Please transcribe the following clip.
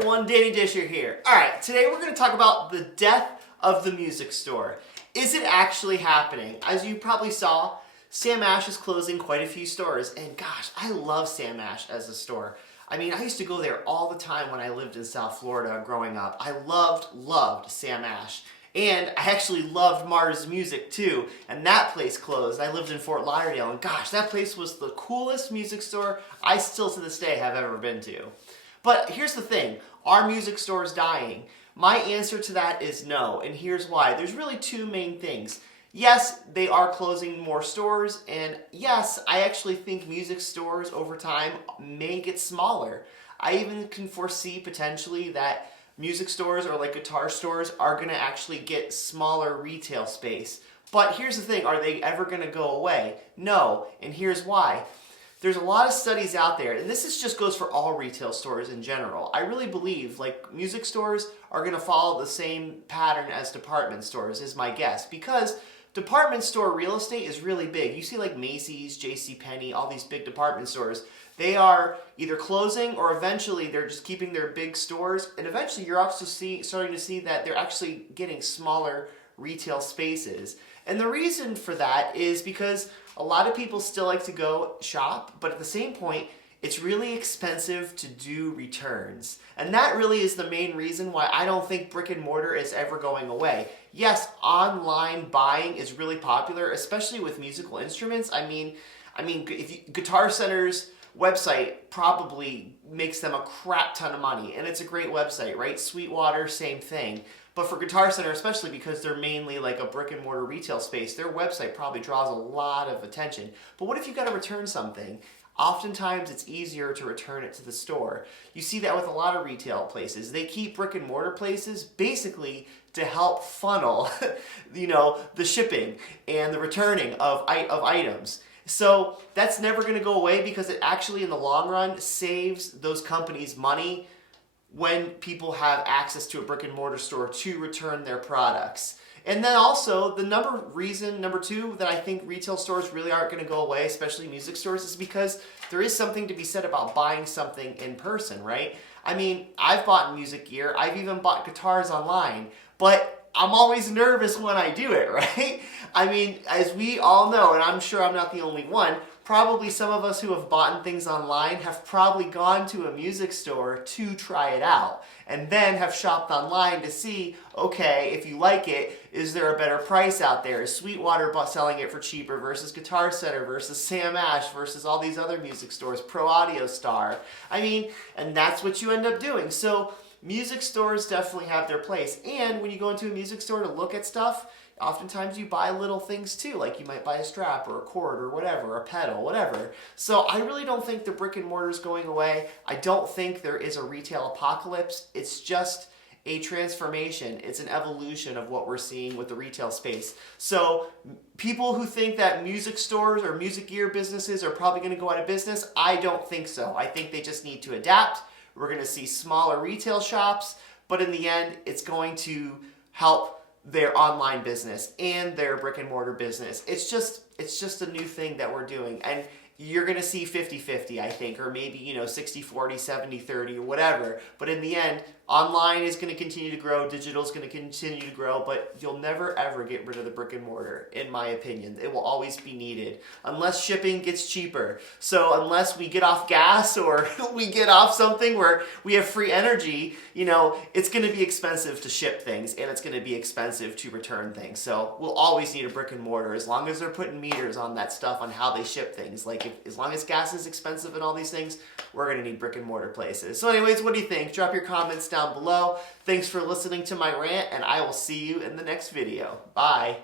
everyone, Danny Disher here. Alright, today we're going to talk about the death of the music store. Is it actually happening? As you probably saw, Sam Ash is closing quite a few stores, and gosh, I love Sam Ash as a store. I mean, I used to go there all the time when I lived in South Florida growing up. I loved Sam Ash. And I actually loved Mars Music too, and that place closed. I lived in Fort Lauderdale, and gosh, that place was the coolest music store I still to this day have ever been to. But here's the thing, are music stores dying? My answer to that is no, and here's why. There's really two main things. Yes, they are closing more stores, and yes, I actually think music stores over time may get smaller. I even can foresee potentially that music stores or like guitar stores are going to actually get smaller retail space. But here's the thing, are they ever going to go away? No, and here's why. There's a lot of studies out there, and just goes for all retail stores in general. I really believe like music stores are going to follow the same pattern as department stores is my guess, because department store real estate is really big. You see like Macy's, JCPenney, all these big department stores. They are either closing or eventually they're just keeping their big stores. And eventually you're also starting to see that they're actually getting smaller retail spaces. And the reason for that is because a lot of people still like to go shop, but at the same point, it's really expensive to do returns. And that really is the main reason why I don't think brick and mortar is ever going away. Yes, online buying is really popular, especially with musical instruments. I mean, Guitar Center's website probably makes them a crap ton of money, and it's a great website, right? Sweetwater, same thing. But for Guitar Center, especially because they're mainly like a brick and mortar retail space, their website probably draws a lot of attention. But what if you got to return something? Oftentimes it's easier to return it to the store. You see that with a lot of retail places. They keep brick and mortar places basically to help funnel the shipping and the returning of items. So that's never going to go away because it actually in the long run saves those companies money when people have access to a brick and mortar store to return their products. And then also the number two that I think retail stores really aren't going to go away, especially music stores, is because there is something to be said about buying something in person, right? I mean, I've bought music gear, I've even bought guitars online, but I'm always nervous when I do it, right? I mean, as we all know, and I'm sure I'm not the only one, probably some of us who have bought things online have probably gone to a music store to try it out and then have shopped online to see, okay, if you like it, is there a better price out there? Is Sweetwater selling it for cheaper versus Guitar Center versus Sam Ash versus all these other music stores, Pro Audio Star? I mean, and that's what you end up doing. So music stores definitely have their place. And when you go into a music store to look at stuff, oftentimes you buy little things too, like you might buy a strap or a cord or whatever, a pedal, whatever. So I really don't think the brick and mortar is going away. I don't think there is a retail apocalypse. It's just a transformation. It's an evolution of what we're seeing with the retail space. So people who think that music stores or music gear businesses are probably going to go out of business, I don't think so. I think they just need to adapt. We're going to see smaller retail shops, but in the end, it's going to help their online business and their brick and mortar business. It's just a new thing that we're doing. And you're going to see 50-50, I think, or maybe, 60-40, 70-30, or whatever. But in the end, online is going to continue to grow, digital is going to continue to grow, but you'll never, ever get rid of the brick and mortar, in my opinion. It will always be needed, unless shipping gets cheaper. So unless we get off gas or we get off something where we have free energy, it's going to be expensive to ship things, and it's going to be expensive to return things. So we'll always need a brick and mortar, as long as they're putting meters on that stuff, on how they ship things. Like, as long as gas is expensive and all these things, we're going to need brick and mortar places. So anyways, what do you think? Drop your comments down below. Thanks for listening to my rant, and I will see you in the next video. Bye.